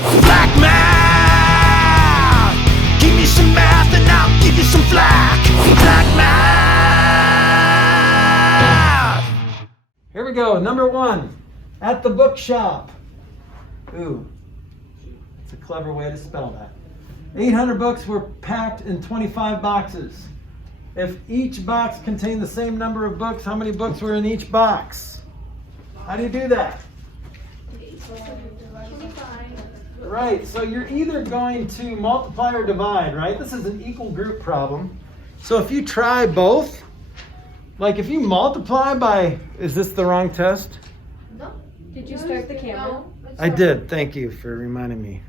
Flack math! Give me some math and I'll give you some flack. Flack math! Here we go. Number 1. At the bookshop. Ooh, it's a clever way to spell that. 800 books were packed in 25 boxes. If each box contained the same number of books, how many books were in each box? How do you do that? Right, so you're either going to multiply or divide, right? This is an equal group problem. So if you try both, like if you multiply by, is this the wrong test? No. Did you start the camera? I did, thank you for reminding me.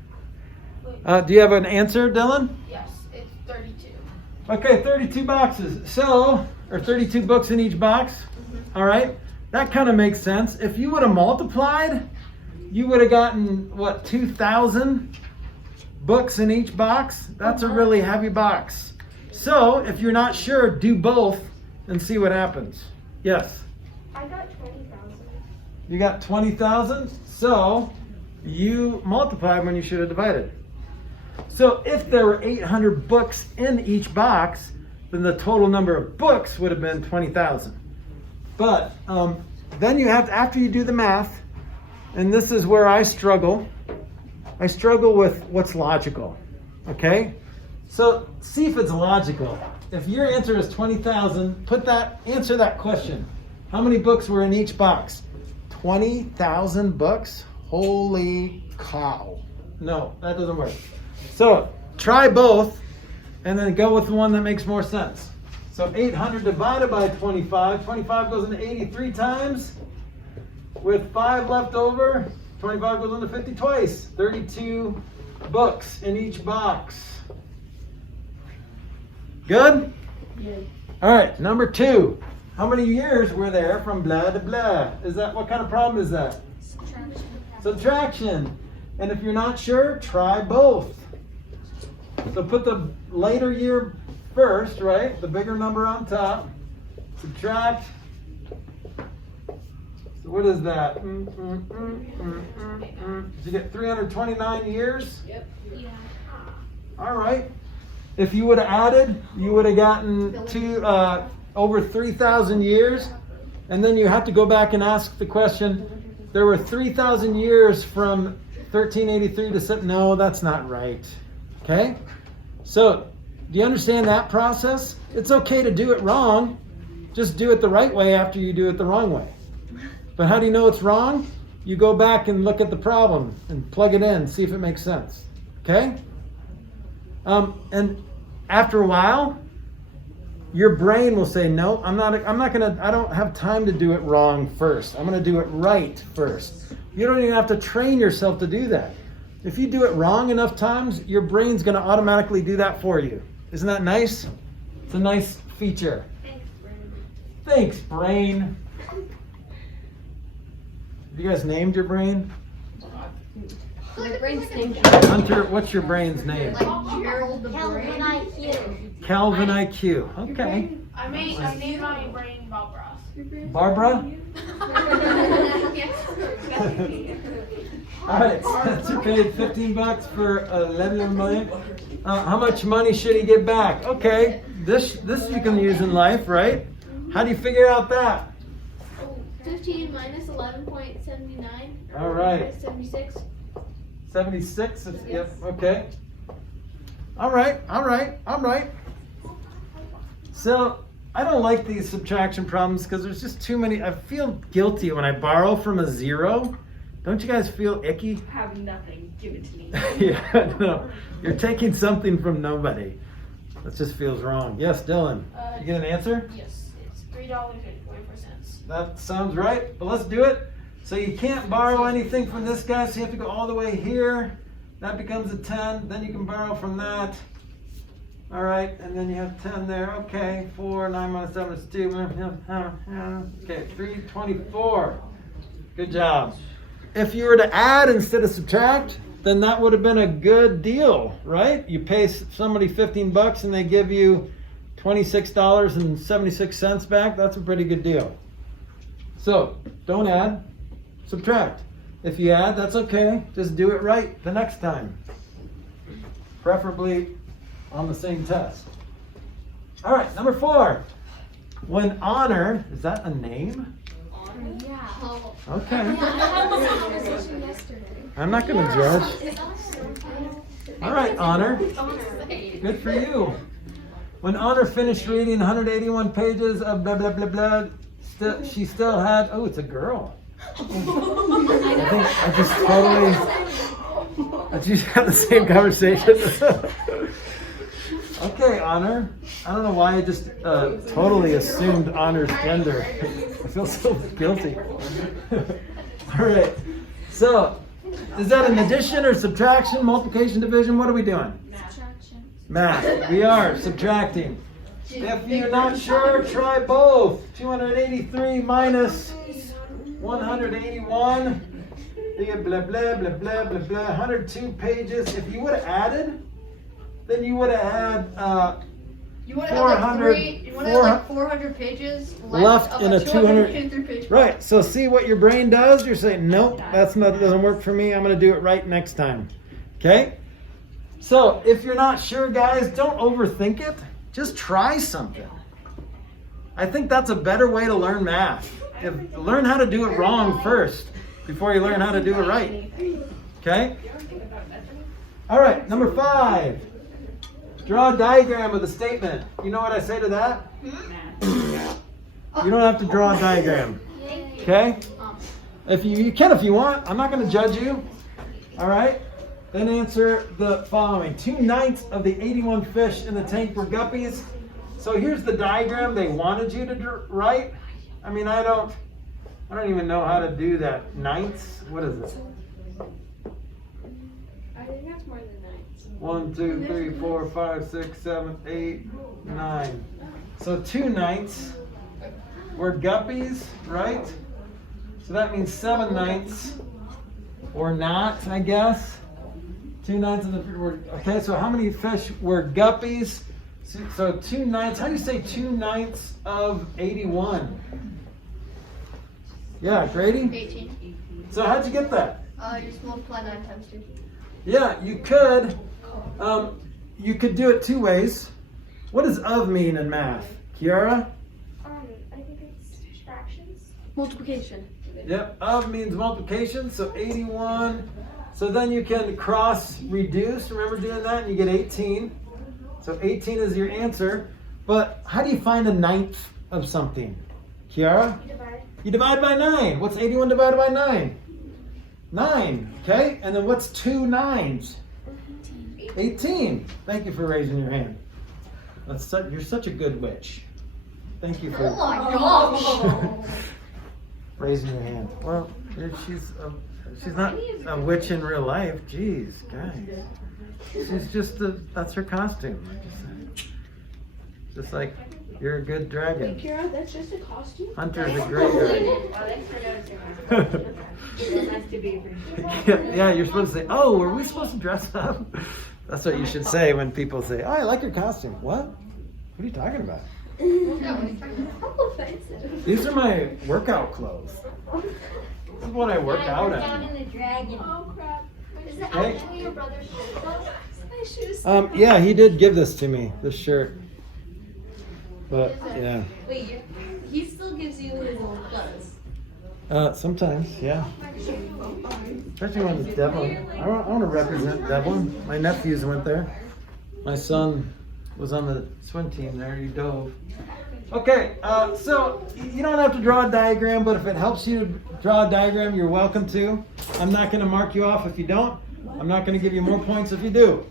Do you have an answer, Dylan? Yes, it's 32. Okay, 32 boxes. So, or 32 books in each box. All right, that kind of makes sense. If you would have multiplied, you would have gotten, what, 2,000 books in each box? That's a really heavy box. So, if you're not sure, do both and see what happens. Yes? I got 20,000. You got 20,000? So, you multiplied when you should have divided. So if there were 800 books in each box, then the total number of books would have been 20,000. But then you have to, after you do the math, and this is where I struggle with what's logical, okay? So see if it's logical. If your answer is 20,000, answer that question. How many books were in each box? 20,000 books? Holy cow. No, that doesn't work. So try both and then go with the one that makes more sense. So 800 divided by 25. 25 goes into 83 times. With 5 left over, 25 goes into 50 twice. 32 books in each box. Good? Good. All right, number 2. How many years were there from blah to blah? What kind of problem is that? Subtraction. And if you're not sure, try both. So put the later year first, right? The bigger number on top. Subtract. So what is that? Did you get 329 years? Yep. Yeah. All right. If you would have added, you would have gotten over 3,000 years. And then you have to go back and ask the question, there were 3,000 years from 1383 to no, that's not right. Okay? So, do you understand that process? It's okay to do it wrong. Just do it the right way after you do it the wrong way. But how do you know it's wrong? You go back and look at the problem and plug it in, see if it makes sense. Okay? And after a while, your brain will say, no, I don't have time to do it wrong first. I'm gonna do it right first. You don't even have to train yourself to do that. If you do it wrong enough times, your brain's gonna automatically do that for you. Isn't that nice? It's a nice feature. Thanks, brain. Have you guys named your brain? My brain's named Hunter, what's your brain's name? Gerald the Calvin Brain. IQ. Calvin IQ. Okay. I named my brain Bob Ross. Barbara? All right, Spencer paid $15 for a level million. How much money should he get back? Okay, this you can use in life, right? How do you figure out that? 15 minus 11.79. All right. 76. 76? Yep, okay. All right. So, I don't like these subtraction problems because there's just too many. I feel guilty when I borrow from a zero. Don't you guys feel icky? Have nothing. Give it to me. Yeah, no. You're taking something from nobody. That just feels wrong. Yes, Dylan. You get an answer? Yes, it's $3.44. That sounds right, but let's do it. So you can't borrow anything from this guy, so you have to go all the way here. That becomes a 10. Then you can borrow from that. All right, and then you have 10 there. Okay, 4, 9 minus 7 is 2. Okay, 324. Good job. If you were to add instead of subtract, then that would have been a good deal, right? You pay somebody $15 and they give you $26.76 back. That's a pretty good deal. So don't add, subtract. If you add, that's okay. Just do it right the next time. Preferably on the same test. All right, number 4. When honor, is that a name? Yeah. Okay. I had this conversation yesterday. I'm not going to judge. All right, honor. Good for you. When Honor finished reading 181 pages of blah, blah, blah, blah, she still had, oh, it's a girl. I think I just totally, did you have the same conversation? Okay, Honor. I don't know why I just totally assumed Honor's gender. I feel so guilty. All right. So, is that an addition or subtraction, multiplication, division? What are we doing? Subtraction. Math. We are subtracting. If you're not sure, try both. 283 minus 181. You get blah, blah, blah, blah, blah, blah. 102 pages. If you would have added, then you would have had You want to have like 400 pages left of in a 283 page. Right. So see what your brain does. You're saying, nope, that doesn't work for me. I'm going to do it right next time. Okay. So if you're not sure, guys, don't overthink it. Just try something. I think that's a better way to learn math. Learn how to do it wrong first before you learn how to do it right. Okay. All right. Number 5. Draw a diagram of the statement. You know what I say to that? You don't have to draw a diagram. Okay? If you can if you want. I'm not going to judge you. All right? Then answer the following. 2/9 of the 81 fish in the tank were guppies. So here's the diagram they wanted you to write. I mean, I don't even know how to do that. Ninths? What is it? I think that's more than 9. 1, 2, 3, 4, 5, 6, 7, 8, 9. So 2/9 were guppies, right? So that means 7/9 or not, I guess. 2/9 of the were okay. So how many fish were guppies? So 2/9. How do you say 2/9 of 81? Yeah, Grady. 18. So how'd you get that? You just multiply 9 times 2. Yeah, you could. You could do it 2 ways. What does of mean in math? Kiara? I think it's fractions. Multiplication. Yep, of means multiplication, so 81. So then you can cross reduce, remember doing that, and you get 18. So 18 is your answer. But how do you find a 9th of something? Kiara? You divide. You divide by 9. What's 81 divided by 9? 9, okay? And then what's 2 9s? 18. Thank you for raising your hand. You're such a good witch. Thank you for Oh my gosh! raising your hand. Well, she's not a witch in real life. Jeez, guys. She's just that's her costume. Just like you're a good dragon. Kira, that's just a costume? Hunter's a great dragon. Nice to be appreciated. Yeah, you're supposed to say, oh, were we supposed to dress up? That's what you should say when people say, oh, I like your costume. What? What are you talking about? These are my workout clothes. This is what I work out Down in. in the dragon. Oh crap. Is it Hey. actually your brother's shirt though? My shoes. Yeah, he did give this to me, this shirt. But yeah, Wait, he still gives you his old clothes. sometimes, yeah. Especially when it's Devlin. I want to represent Devlin. My nephews went there. My son was on the swim team there. He dove. Okay, so you don't have to draw a diagram, but if it helps you to draw a diagram, you're welcome to. I'm not going to mark you off if you don't. I'm not going to give you more points if you do.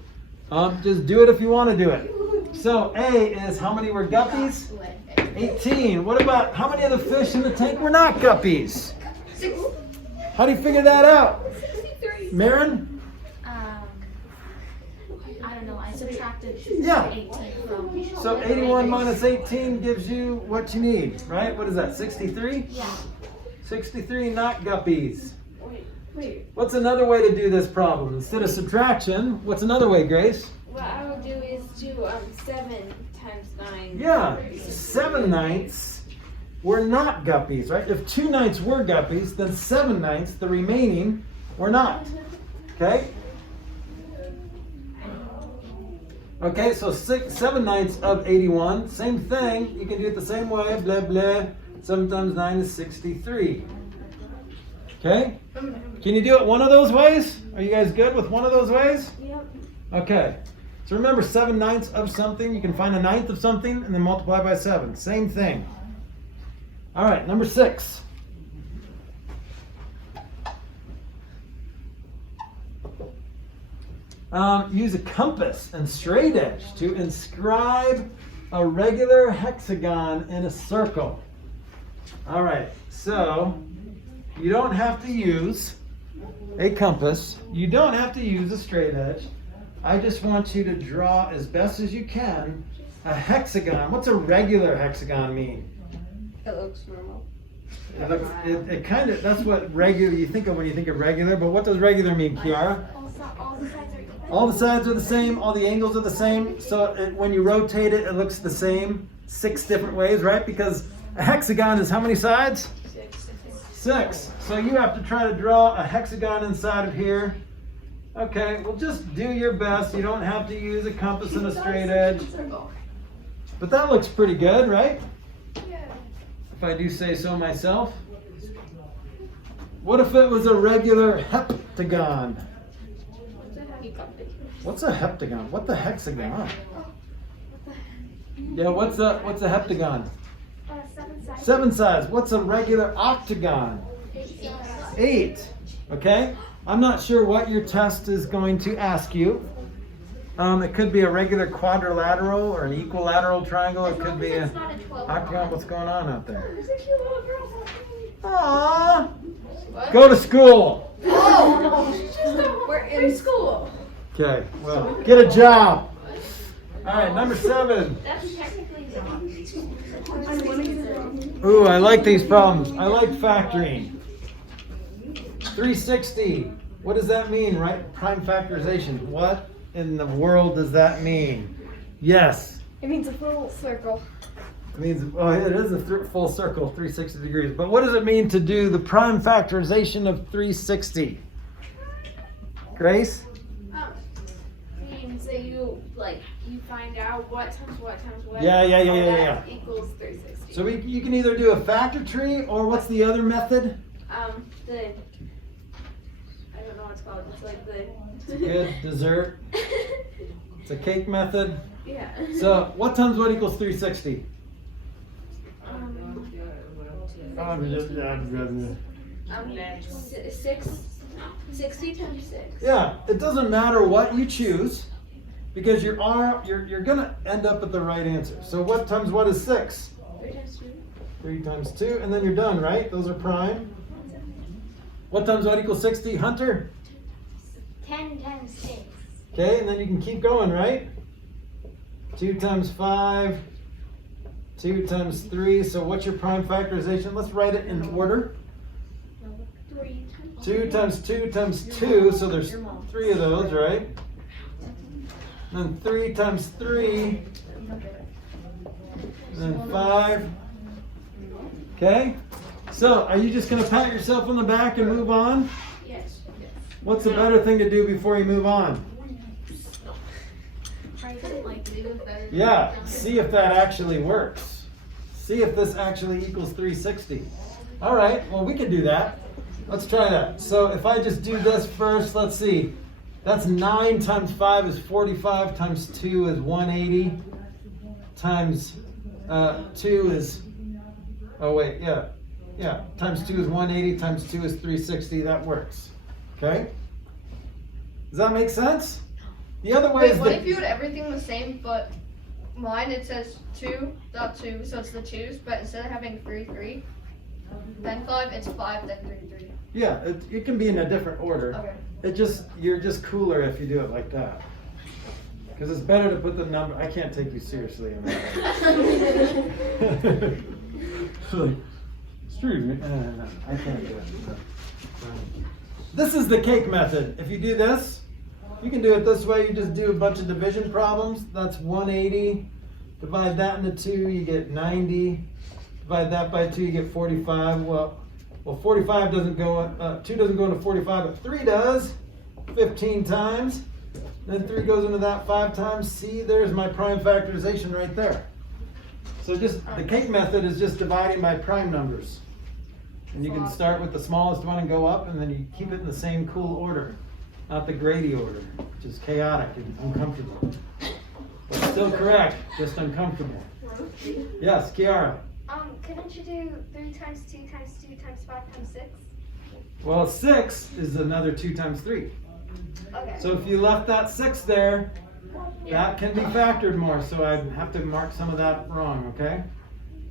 Just do it if you want to do it. So A is how many were guppies? 18. What about how many of the fish in the tank were not guppies? 6. How do you figure that out? Marin? I don't know. I subtracted Yeah. 18 from. So 81 minus 18 gives you what you need, right? What is that, 63? Yeah. 63 not guppies. Wait. What's another way to do this problem? Instead of subtraction, what's another way, Grace? What I would do is do 7 times 9. Yeah, 7/9 were not guppies, right? If 2/9 were guppies, then 7/9, the remaining, or not. Okay? Okay, so 7/9 of 81. Same thing. You can do it the same way. Blah, blah. 7 times 9 is 63. Okay? Can you do it one of those ways? Are you guys good with one of those ways? Yep. Okay. So remember, 7/9 of something. You can find a ninth of something and then multiply by 7. Same thing. All right, number 6. Use a compass and straight edge to inscribe a regular hexagon in a circle. All right, so you don't have to use a compass. You don't have to use a straight edge. I just want you to draw as best as you can a hexagon. What's a regular hexagon mean? It looks normal. It kind of, that's what regular you think of when you think of regular, but what does regular mean, Kiara? All the sides are equal. All the sides are the same, all the angles are the same, so when you rotate it, it looks the same 6 different ways, right? Because a hexagon is how many sides? 6. So you have to try to draw a hexagon inside of here. Okay, well just do your best. You don't have to use a compass and a straight edge. But that looks pretty good, right? Yeah. If I do say so myself. What if it was a regular heptagon? What's a heptagon? What the hexagon? Yeah, what's a heptagon? 7 sides. 7 sides. What's a regular octagon? 8. Okay? I'm not sure what your test is going to ask you. It could be a regular quadrilateral or an equilateral triangle. It could be an octagon. What's going on out there? Aww. Go to school. We're in school. Okay, well, get a job. All right, number 7. That's technically wrong. Ooh, I like these problems. I like factoring. 360. What does that mean, right? Prime factorization. What in the world does that mean? Yes. It means a full circle. It means, oh, it is a full circle, 360 degrees. But what does it mean to do the prime factorization of 360? Grace? Means that you find out what times what times what. Yeah. That equals 360. So you can either do a factor tree or what's the other method? I don't know what it's called. It's like the. Good dessert. It's a cake method. Yeah. So what times what equals 360? 60 times 6. Yeah, it doesn't matter what you choose because you're gonna end up at the right answer. So what times what is 6? 3 times 2. 3 times 2, and then you're done, right? Those are prime. What times what equals 60, Hunter? 10 times 6. Okay, and then you can keep going, right? 2 times 5, 2 times 3. So what's your prime factorization? Let's write it in order. 3 times 2 times 2 times 2, so there's 3 of those, right? And then 3 times 3, and then 5. Okay? So, are you just going to pat yourself on the back and move on? Yes. What's a better thing to do before you move on? Yeah, see if that actually works. See if this actually equals 360. All right, well, we can do that. Let's try that. So if I just do this first, let's see. That's 9 times 5 is 45, times 2 is 180, times 2 is, oh wait, yeah, times 2 is 180, times 2 is 360, that works. Okay? Does that make sense? The other way Wait, is what that, if you had everything the same, but mine it says 2.2, so it's the 2's, but instead of having 3, then 5, it's 5, then 3. yeah, it can be in a different order. Okay. You're just cooler if you do it like that. Because it's better to put the number, I can't take you seriously on that. Like, excuse me, no, I can't do it. This is the cake method. If you do this, you can do it this way. You just do a bunch of division problems. That's 180. Divide that into 2, you get 90. Divide that by 2, you get 45. Well, Well, 45 doesn't go, 2 doesn't go into 45, but 3 does. 15 times. Then 3 goes into that 5 times. See, there's my prime factorization right there. So just, the cake method is just dividing by prime numbers. And you can start with the smallest one and go up, and then you keep it in the same cool order. Not the Grady order, which is chaotic and uncomfortable. But still correct, just uncomfortable. Yes, Kiara. Couldn't you do 3 times 2 times 2 times 5 times 6? Well, 6 is another 2 times 3. Okay. So if you left that 6 there, that can be factored more, so I have to mark some of that wrong, okay?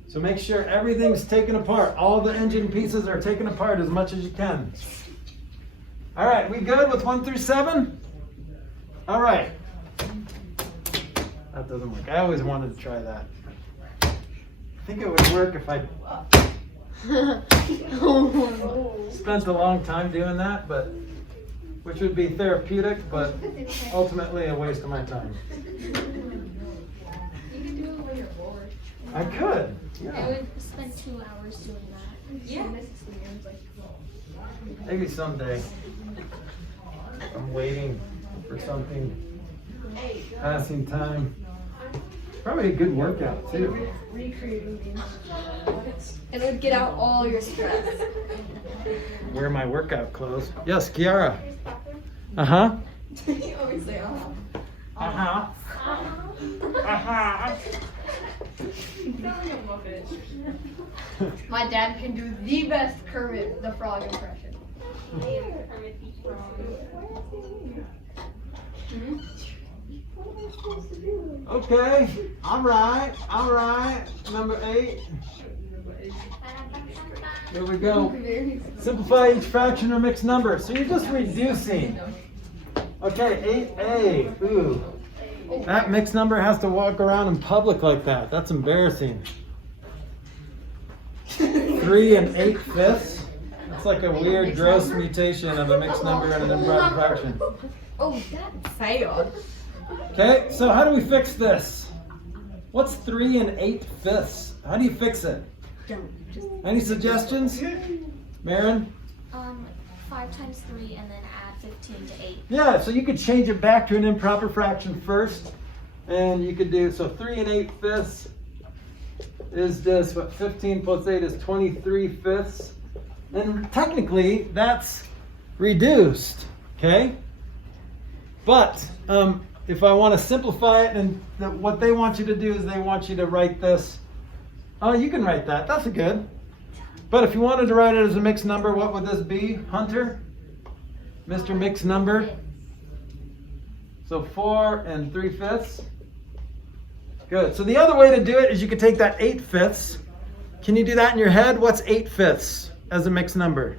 So make sure everything's taken apart. All the engine pieces are taken apart as much as you can. All right, we good with 1 through 7? All right. That doesn't work. I always wanted to try that. I think it would work if I spent a long time doing that, but which would be therapeutic, but ultimately a waste of my time. You can do it when you're bored. I could. I Yeah. would spend 2 hours doing that. Yeah. Maybe someday. I'm waiting for something. Passing time. Probably a good workout too. It would get out all your stress. Wear my workout clothes. Yes, Kiara. Uh-huh. You always say, Uh-huh. Uh-huh. My dad can do the best Kermit the Frog impression. Okay. All right. Number 8. Here we go. Simplify each fraction or mixed number. So you're just reducing. Okay, 8A. Ooh. That mixed number has to walk around in public like that. That's embarrassing. 3 8/5. That's like a weird, gross mutation of a mixed number and an improper fraction. oh, that failed. Okay, so how do we fix this? What's 3 8/5? How do you fix it? Any suggestions? Marin? 5 times 3 and then add 15 to 8. Yeah, so you could change it back to an improper fraction first. And you could do, so 3 8/5 is just, what, 15 plus 8 is 23/5. And technically, that's reduced, okay? But if I want to simplify it, and what they want you to do is they want you to write this. Oh, you can write that. That's good. But if you wanted to write it as a mixed number, what would this be, Hunter? Mr. Mixed Number? So 4 3/5. Good. So the other way to do it is you could take that 8/5. Can you do that in your head? What's 8/5 as a mixed number?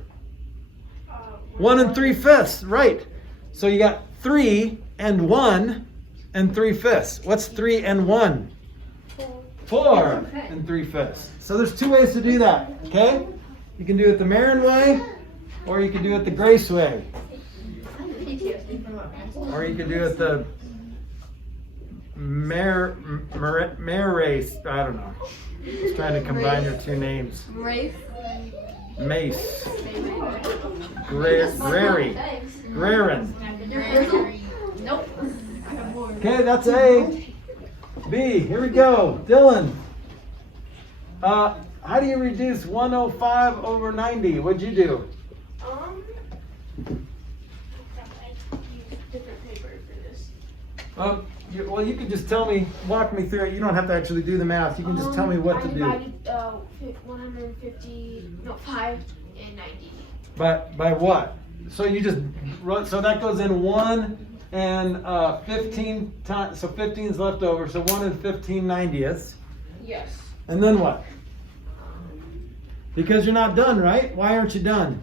1 3/5. Right. So you got 3 and 1 3/5. What's 3 and 1? 4 3/5. So there's 2 ways to do that, okay? You can do it the Marin way, or you can do it the Grace way. Or you can do it the race. I don't know. Just trying to combine your 2 names. Race. Mace. Grary. Grarin. Nope. Okay, that's A. B, here we go. Dylan. How do you reduce 105 over 90? What'd you do? Different paper for this. Well, you could just tell me, walk me through it. You don't have to actually do the math. You can just tell me what to do. I divided 150, no, 5 and 90. By what? So you just wrote, so that goes in 1 and 15 times, so 15 is left over, so 1 and 15/90ths. Yes. And then what? Because you're not done, right? Why aren't you done?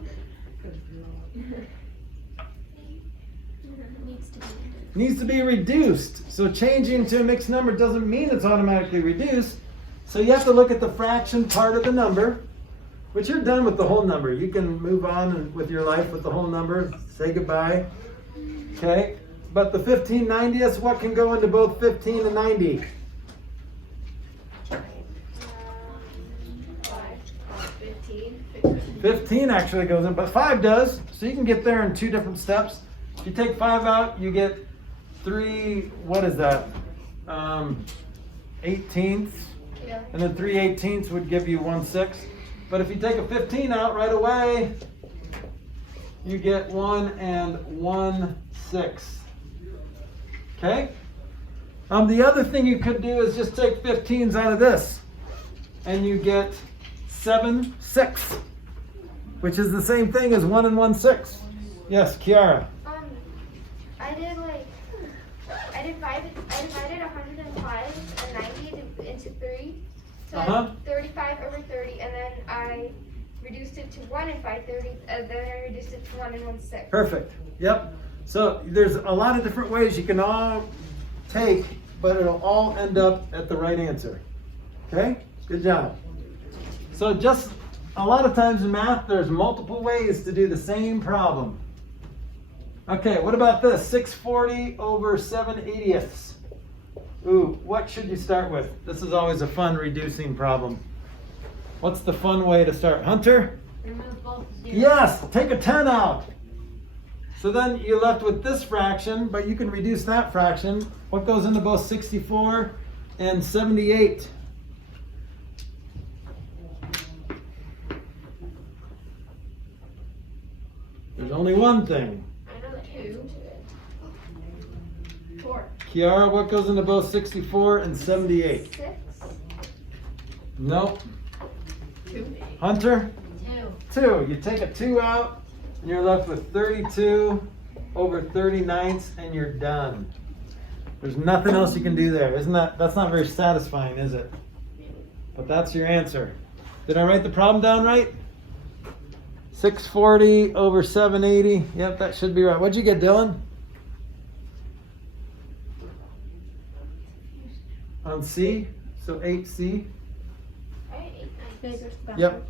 Needs to be reduced. So changing to a mixed number doesn't mean it's automatically reduced. So you have to look at the fraction part of the number, but you're done with the whole number. You can move on with your life with the whole number. Say goodbye. Okay. But the 15/90ths, what can go into both 15 and 90? 5, 15, 15. 15 actually goes in, but 5 does. So you can get there in 2 different steps. If you take 5 out, you get 3, what is that? 18ths. Yeah. And then 3/18ths would give you 1/6. But if you take a 15 out right away, you get 1 1/6. Okay? The other thing you could do is just take 15s out of this, and you get 7/6, which is the same thing as 1 1/6. Yes, Kiara. I divided 105 and 90 into 3. So Uh-huh. 35 over 30, and then I reduced it to 1 and 5/30, and then I reduced it to 1 and 1/6. Perfect. Yep. So there's a lot of different ways you can all take, but it'll all end up at the right answer. Okay? Good job. So just a lot of times in math, there's multiple ways to do the same problem. Okay, what about this? 640 over 7/80ths. Ooh, what should you start with? This is always a fun reducing problem. What's the fun way to start? Hunter? Remove both zeros. Yes, take a 10 out. So then you're left with this fraction, but you can reduce that fraction. What goes into both 64 and 78? There's only one thing. I know that 2. 4. Kiara, what goes into both 64 and 78? 6. Nope. 2. Hunter? 2. 2. You take a 2 out, and you're left with 32 over 39ths, and you're done. There's nothing else you can do there. That's not very satisfying, is it? But that's your answer. Did I write the problem down right? 640 over 780. Yep, that should be right. What'd you get, Dylan? On C? So 8C? Yep.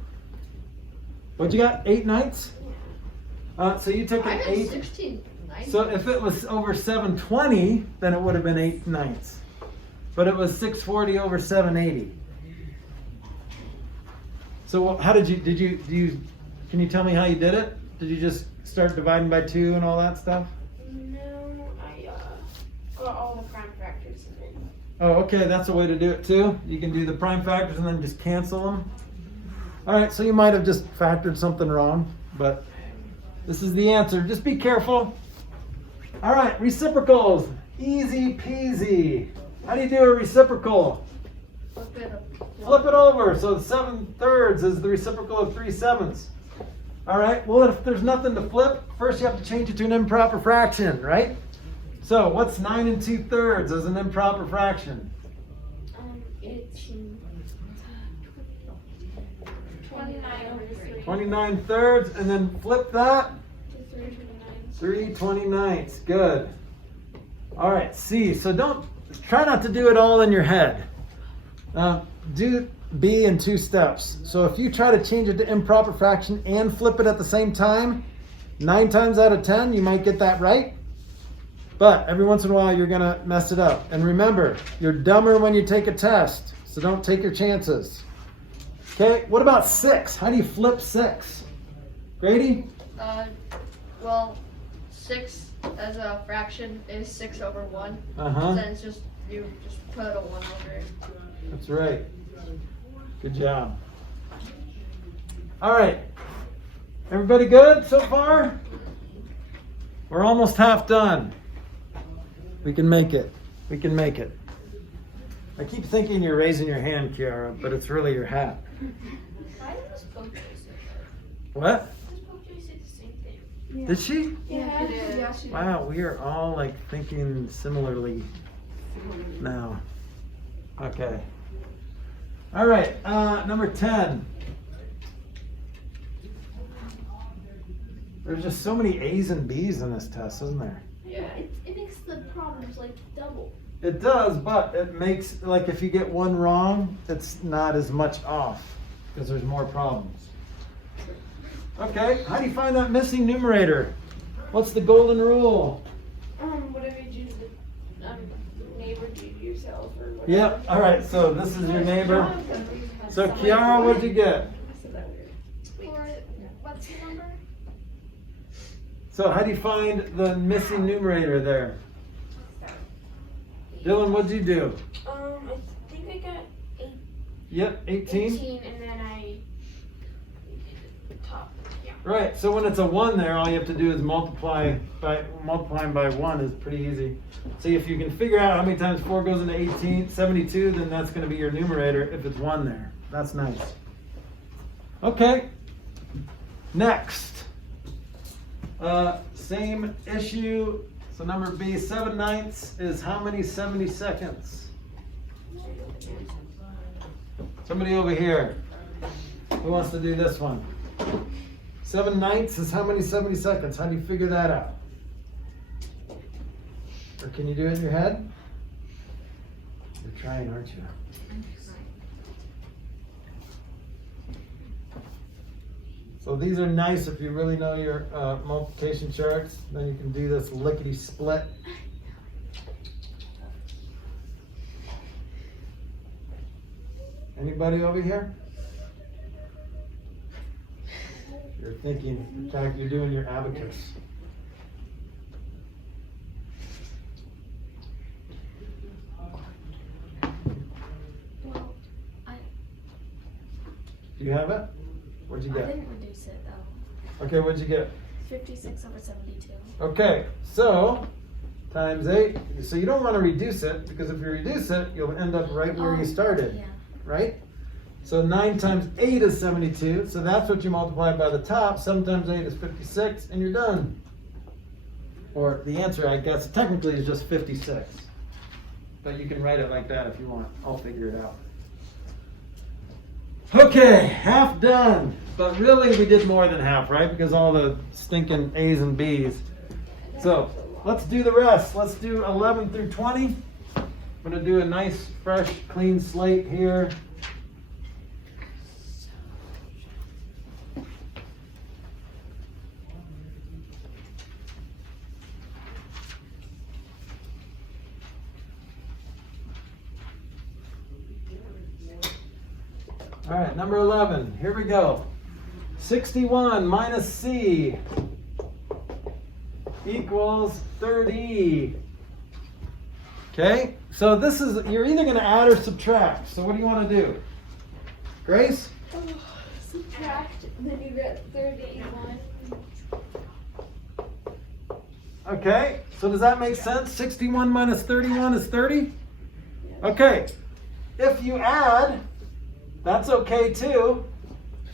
What'd you got? 8/9? So you took I an had 8. 16. So if it was over 720, then it would have been 8/9. But it was 640 over 780. So how did you, can you tell me how you did it? Did you just start dividing by 2 and all that stuff? No, I got all the prime factors in it. Oh, okay, that's a way to do it too. You can do the prime factors and then just cancel them. All right, so you might have just factored something wrong, but this is the answer. Just be careful. All right, reciprocals. Easy peasy. How do you do a reciprocal? Flip it up. Flip it over. So 7/3 is the reciprocal of 3/7. All right, well, if there's nothing to flip, first you have to change it to an improper fraction, right? So what's 9 2/3 as an improper fraction? It's 29 over 3. 29/3, and then flip that. 3 29. 3/29. Good. All right, C. So try not to do it all in your head. Do B in 2 steps. So if you try to change it to improper fraction and flip it at the same time, 9 times out of 10, you might get that right. But every once in a while, you're going to mess it up. And remember, you're dumber when you take a test. So don't take your chances. Okay, what about 6? How do you flip 6? Grady? Well, 6 as a fraction is 6 over 1. Uh-huh. Then it's just, you just put a 1 over it. That's right. Good job. All right. Everybody good so far? We're almost half done. We can make it. We can make it. I keep thinking you're raising your hand, Kiara, but it's really your hat. Why did Miss Poke say that? What? Miss Poke said the same thing. Did she? Yeah, It is. yeah, she Wow, we are all like thinking similarly now. Okay. All right, number 10. There's just so many A's and B's in this test, isn't there? Yeah, it makes the problems like double. It does, but it makes, like, if you get one wrong, it's not as much off because there's more problems. Okay, how do you find that missing numerator? What's the golden rule? Whatever you do to the neighbor, do to yourself or whatever. Yep, all right, so this is your neighbor. So Kiara, what'd you get? what's the number? So how do you find the missing numerator there? Dylan, what'd you do? I think I got Yep, 18. 18 and then I did the top. Yeah. Right, so when it's a 1 there, all you have to do is multiplying by 1 is pretty easy. So if you can figure out how many times 4 goes into 18, 72, then that's going to be your numerator if it's 1 there. That's nice. Okay, next. Same issue. So number B, 7/9 is how many 70-seconds? Somebody over here. Who wants to do this one? 7/9 is how many 70 seconds? How do you figure that out? Or can you do it in your head? You're trying, aren't you? So these are nice if you really know your multiplication charts. Then you can do this lickety split. Anybody over here? You're thinking, in fact, you're doing your abacus. Well, Do you have it? What'd you I get? didn't reduce it though. Okay, what'd you get? 56 over 72. Okay, so times 8. So you don't want to reduce it, because if you reduce it, you'll end up right where you started, Yeah. right? So 9 times 8 is 72, so that's what you multiply by the top. 7 times 8 is 56, and you're done. Or the answer, I guess, technically is just 56. But you can write it like that if you want. I'll figure it out. Okay, half done. But really, we did more than half, right? Because all the stinking A's and B's. So let's do the rest. Let's do 11 through 20. I'm going to do a nice, fresh, clean slate here. All right, number 11, here we go. 61 minus C equals 30. Okay, so this is, you're either going to add or subtract. So what do you want to do? Grace? Subtract, then you get 31. Okay, so does that make sense? 61 minus 31 is 30? Okay, if you add, that's okay too,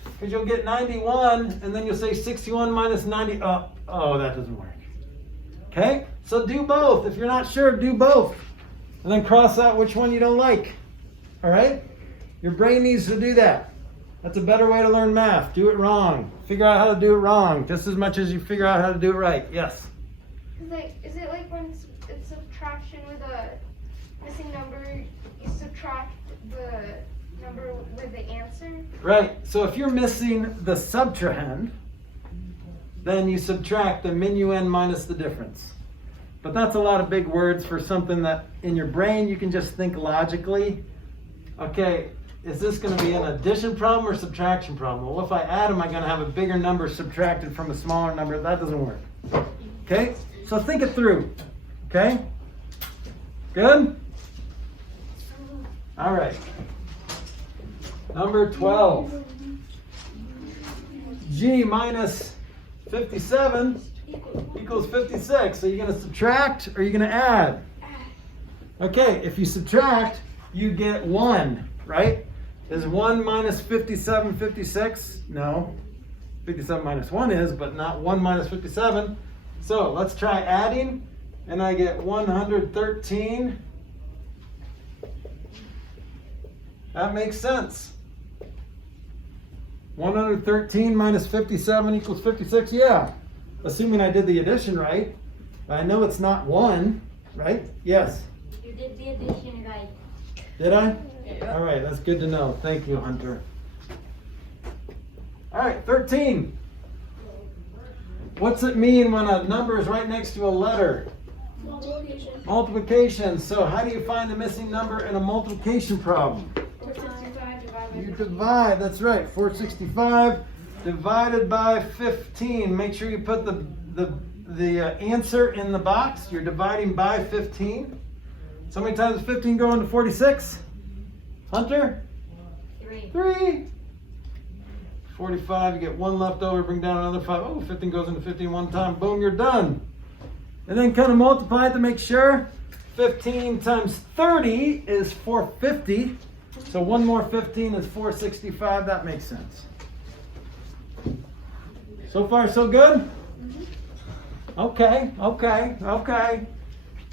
because you'll get 91, and then you'll say 61 minus 90. Oh, that doesn't work. Okay, so do both. If you're not sure, do both. And then cross out which one you don't like. All right? Your brain needs to do that. That's a better way to learn math. Do it wrong. Figure out how to do it wrong just as much as you figure out how to do it right. Yes? Is it like when it's subtraction with a missing number, you subtract the number with the answer? Right. So if you're missing the subtrahend, then you subtract the minuend minus the difference. But that's a lot of big words for something that in your brain you can just think logically. Okay, is this going to be an addition problem or subtraction problem? Well, if I add them, I'm going to have a bigger number subtracted from a smaller number. That doesn't work. Okay, so think it through. Okay? Good? All right. Number 12. G minus 57 equals 56. So you're going to subtract or you're going to add? Okay, if you subtract, you get 1, right? Is 1 minus 57 56? No. 57 minus 1 is, but not 1 minus 57. So let's try adding, and I get 113. That makes sense. 113 minus 57 equals 56, yeah. Assuming I did the addition right. I know it's not 1, right? Yes. You did the addition right. Did I? Yeah. All right, that's good to know. Thank you, Hunter. All right, 13. What's it mean when a number is right next to a letter? Multiplication. Multiplication. So how do you find the missing number in a multiplication problem? 465 divided by You divide, that's right, 465 divided by 15. Make sure you put the answer in the box. You're dividing by 15. So many times does 15 go into 46? Hunter? 3. 45, you get 1 left over, bring down another 5. Oh, 15 goes into 15 one time. Boom, you're done. And then kind of multiply it to make sure. 15 times 30 is 450. So 1 more 15 is 465. That makes sense. So far, so good? Okay.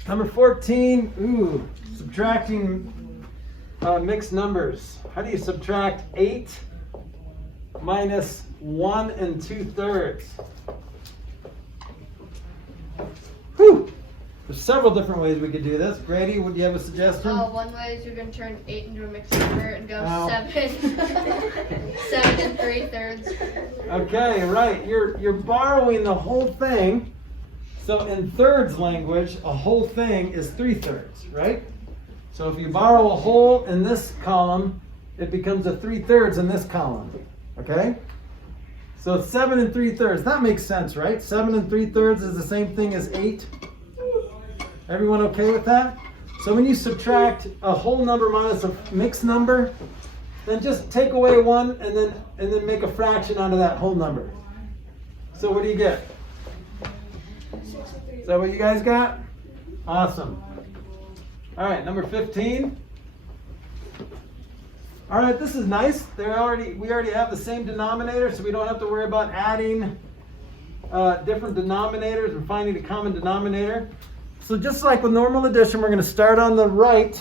Number 14, ooh, subtracting mixed numbers. How do you subtract 8 minus 1 2/3? Whew. There's several different ways we could do this. Grady, would you have a suggestion? One way is you're going to turn 8 into a mixed number and go Wow. 7 3/3. Okay, right. You're borrowing the whole thing. So in thirds language, a whole thing is 3/3, right? So if you borrow a whole in this column, it becomes a 3/3 in this column. Okay? So 7 3/3. That makes sense, right? 7 3/3 is the same thing as 8. Everyone okay with that? So when you subtract a whole number minus a mixed number, then just take away 1 and then make a fraction out of that whole number. So what do you get? Is that what you guys got? Awesome. All right, number 15. All right, this is nice. We already have the same denominator, so we don't have to worry about adding different denominators and finding a common denominator. So just like with normal addition, we're going to start on the right,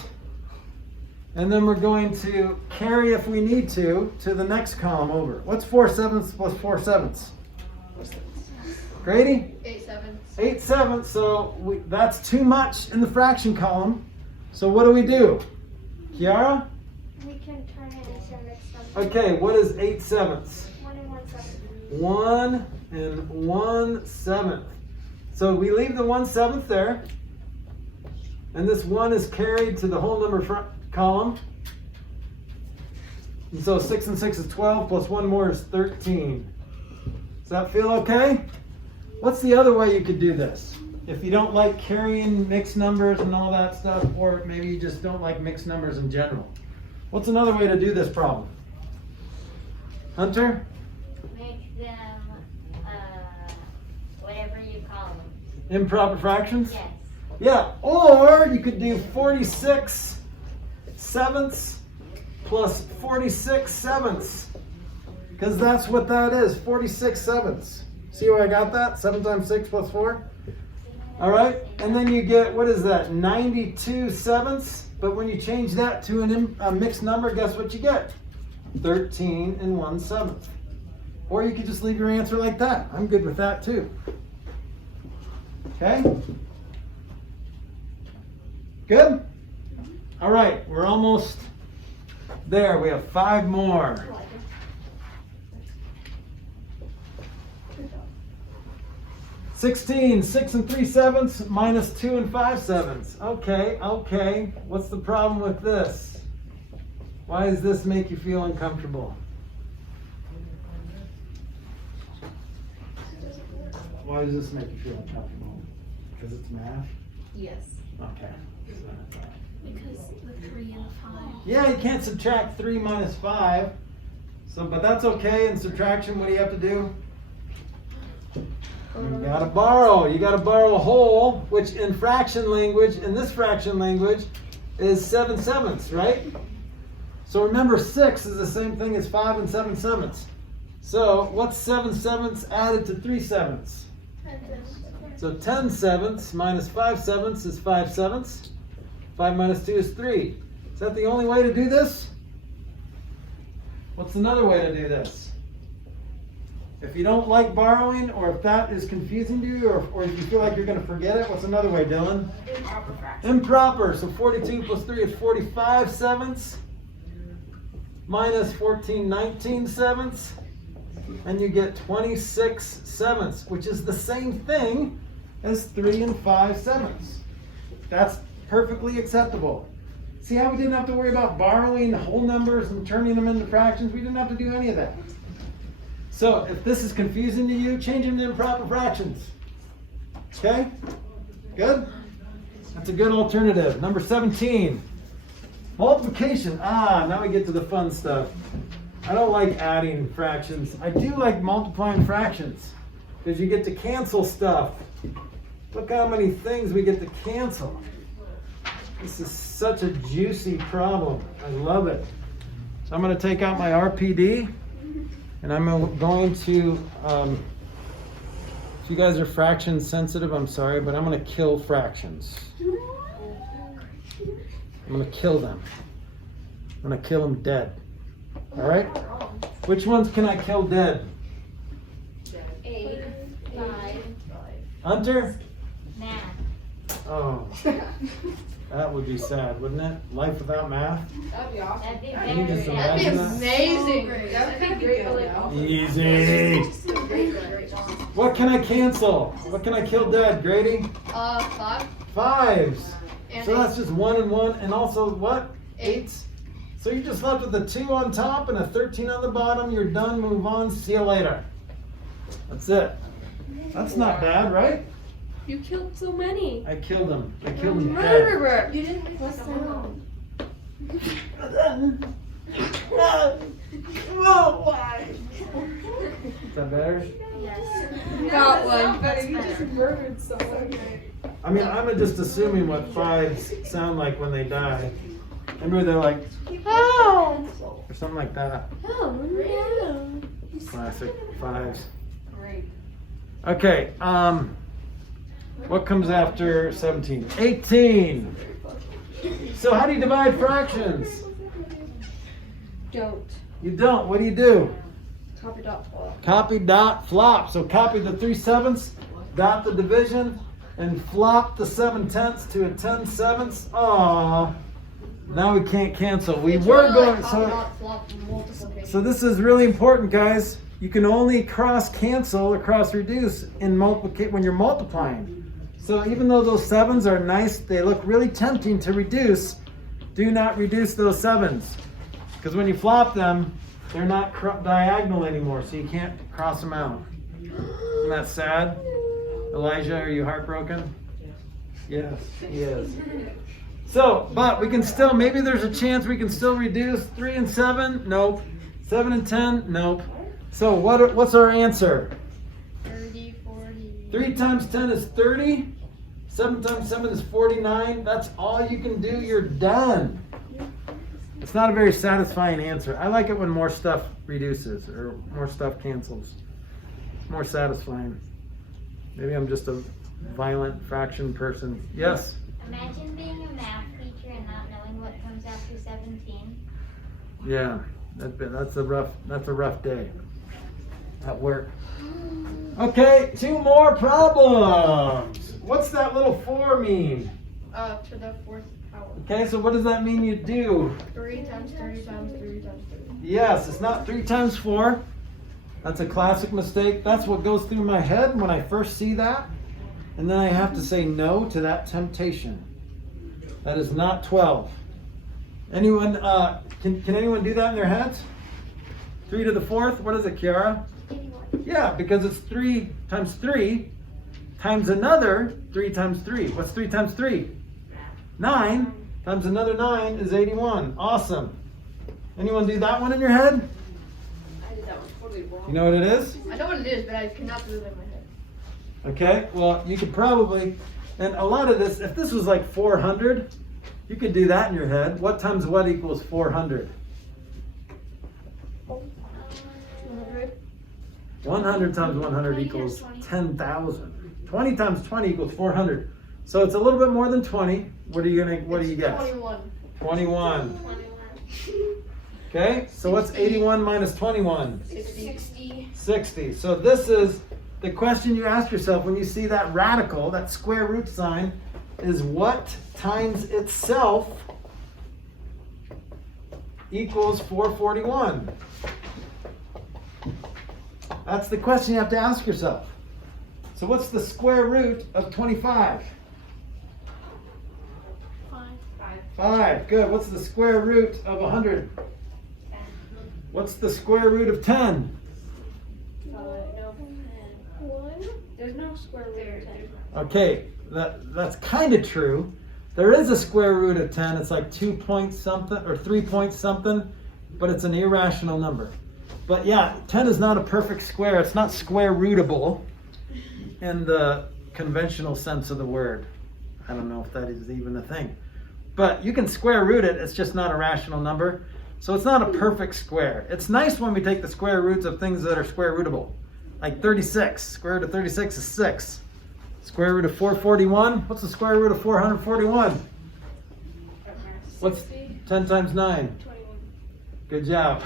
and then we're going to carry, if we need to the next column over. What's 4/7 plus 4/7? Grady? 8/7. 8/7. So that's too much in the fraction column. So what do? Kiara? We can turn it into a mixed number. Okay, what is 8/7? 1 1/7. 1 1/7. So we leave the 1/7 there. And this 1 is carried to the whole number column. And so 6 and 6 is 12, plus 1 more is 13. Does that feel okay? What's the other way you could do this? If you don't like carrying mixed numbers and all that stuff, or maybe you just don't like mixed numbers in general. What's another way to do this problem? Hunter? Make them whatever you call them. Improper fractions? Yes. Yeah, or you could do 46/7 plus 46/7, because that's what that is, 46/7. See where I got that? 7 times 6 plus 4. All right, and then you get, what is that, 92/7. But when you change that to a mixed number, guess what you get? 13 1/7. Or you could just leave your answer like that. I'm good with that too. Okay? Good? All right, we're almost there. We have 5 more. $16, 6 3/7 minus 2 5/7. Okay. What's the problem with this? Why does this make you feel uncomfortable? Why does this make you feel uncomfortable? Because it's math? Yes. Okay. Because the 3 and 5. Yeah, you can't subtract 3 minus 5. But that's okay. In subtraction, what do you have to do? You gotta borrow. You gotta borrow a whole, which in fraction language, in this fraction language, is 7/7, right? So remember, 6 is the same thing as 5 and 7/7. So what's 7/7 added to 3/7? So 10/7 minus 5/7 is 5/7. 5 minus 2 is 3. Is that the only way to do this? What's another way to do this? If you don't like borrowing, or if that is confusing to you, or if you feel like you're going to forget it, what's another way, Dylan? Improper fraction. Improper. So 42 plus 3 is 45/7 minus 14 19/7, and you get 26/7, which is the same thing as 3 5/7. That's perfectly acceptable. See how we didn't have to worry about borrowing whole numbers and turning them into fractions? We didn't have to do any of that. So if this is confusing to you, change them to improper fractions. Okay? Good? That's a good alternative. Number 17. Multiplication. Now we get to the fun stuff. I don't like adding fractions. I do like multiplying fractions because you get to cancel stuff. Look how many things we get to cancel. This is such a juicy problem. I love it. So I'm going to take out my RPD and I'm going to, if you guys are fraction sensitive, I'm sorry, but I'm going to kill fractions. I'm going to kill them. I'm going to kill them dead. All right? Which ones can I kill dead? 8, 5. Hunter? Math. Oh, that would be sad, wouldn't it? Life without math? That'd be awesome. That'd be Can you just very That'd be imagine that? amazing. That'd be great. Easy. What can I cancel? What can I kill dead, Grady? 5. Fives. And So 8. that's just 1 and 1, and also what? 8s. So you're just left with a 2 on top and a 13 on the bottom. You're done. Move on. See you later. That's it. That's not bad, right? You killed so many. I killed them. I killed them dead. Murderer. You didn't put them Is that better? Got one. murdered someone. I mean, I'm just assuming what 5s sound like when they die. Remember, they're like, oh, or something like that. Oh, no. Classic 5s. Great. Okay, what comes after 17? 18. So how do you divide fractions? Don't. You don't. What do you do? Copy dot flop. Copy, dot, flop. So copy the 3/7, dot the division, and flop the 7/10 to a 10/7. Aww. Now we can't cancel. We It's were really going. like copy dot flop multiplication. So this is really important, guys. You can only cross cancel or cross reduce in when you're multiplying. So even though those 7s are nice, they look really tempting to reduce, do not reduce those 7s. Because when you flop them, they're not diagonal anymore, so you can't cross them out. Isn't that sad? Elijah, are you heartbroken? Yes, he is. So, but we can still, maybe there's a chance we can still reduce 3 and 7. Nope. 7 and 10. Nope. So what's our answer? 30, 40. 3 times 10 is 30. 7 times 7 is 49. That's all you can do. You're done. It's not a very satisfying answer. I like it when more stuff reduces or more stuff cancels. More satisfying. Maybe I'm just a violent fraction person. Yes? Imagine being a math teacher and not knowing what comes after 17. Yeah. That's a rough day at work. Okay, 2 more problems. What's that little 4 mean? To the 4th power. Okay, so what does that mean you do? 3 times 3 times 3 times 3. Yes, it's not 3 times 4. That's a classic mistake. That's what goes through my head when I first see that. And then I have to say no to that temptation. That is not 12. Anyone, can anyone do that in their heads? 3 to the 4th? What is it, Kiara? 81. Yeah, because it's 3 times 3 times another 3 times 3. What's 3 times 3? 9 times another 9 is 81. Awesome. Anyone do that one in your head? I did that one totally wrong. You know what it is? I know what it is, but I cannot do it in my head. Okay, well, you could probably, and a lot of this, if this was like 400, you could do that in your head. What times what equals 400? 100. 100 times 100 20 equals times 20. 10,000. 20 times 20 equals 400. So it's a little bit more than 20. What do you guess? 21. 21. 21. Okay, so what's 81 minus 21? 60. 60. So this is the question you ask yourself when you see that radical, that square root sign, is what times itself equals 441? That's the question you have to ask yourself. So what's the square root of 25? 5. Good. What's the square root of 100? What's the square root of 10? There's no square root of 10. Okay, that's kind of true. There is a square root of 10. It's like 2 point something or 3 point something, but it's an irrational number. But yeah, 10 is not a perfect square. It's not square rootable in the conventional sense of the word. I don't know if that is even a thing. But you can square root it. It's just not a rational number. So it's not a perfect square. It's nice when we take the square roots of things that are square rootable. Like 36. Square root of 36 is 6. Square root of 441. What's the square root of 441? What's 60, 10 times 9? 21. Good job.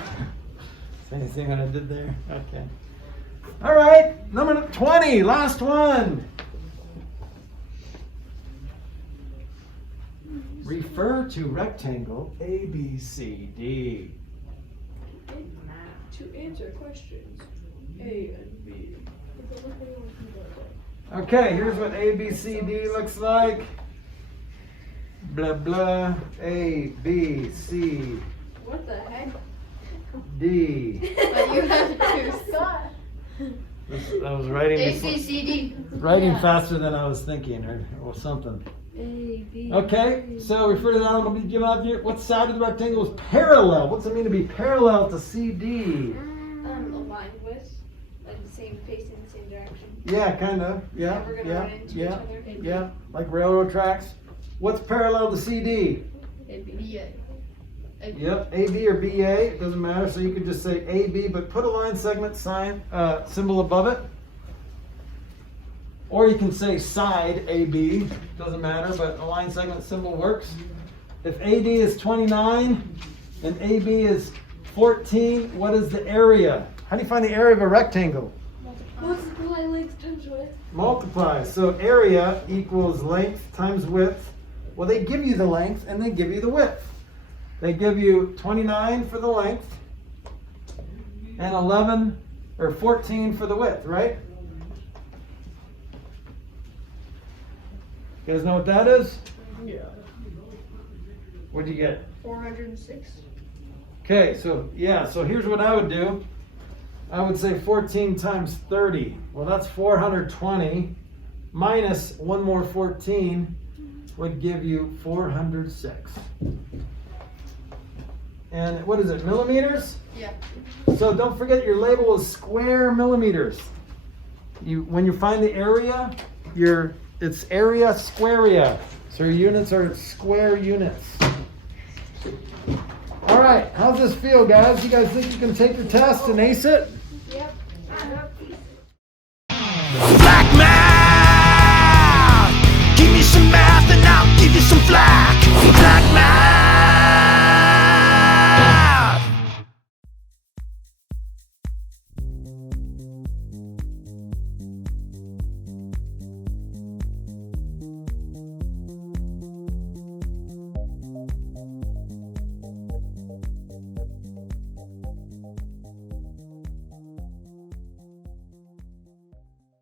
Same thing that I did there. Okay. All right. Number 20. Last one. Refer to rectangle ABCD. To answer questions A and B. Okay, here's what ABCD looks like. Blah blah. A B C What the heck? D. But you have to I was writing A, B, C, D. writing faster than I was thinking, or something. A, B. Okay, so refer to that. It'll be given out here. What side of the rectangle is parallel? What's it mean to be parallel to CD? Aligned with, like the same facing the same direction. Yeah, kind of. Yeah, We're gonna yeah, run into each yeah, other. yeah. Like railroad tracks. What's parallel to CD? A, B, A. Yep, AB or BA, it doesn't matter. So you could just say AB, but put a line segment sign symbol above it. Or you can say side AB, doesn't matter, but a line segment symbol works. If AD is 29 and AB is 14, what is the area? How do you find the area of a rectangle? Multiply length times width. Multiply. So area equals length times width. Well, they give you the length and they give you the width. They give you 29 for the length and 11 or 14 for the width, right? You guys know what that is? Yeah. What'd you get? 406. Okay, so yeah, so here's what I would do. I would say 14 times 30. Well, that's 420 minus one more 14 would give you 406. And what is it, millimeters? Yeah. So don't forget your label is square millimeters. When you find the area, it's area squarea. So your units are square units. All right, how's this feel, guys? You guys think you can take the test and ace it?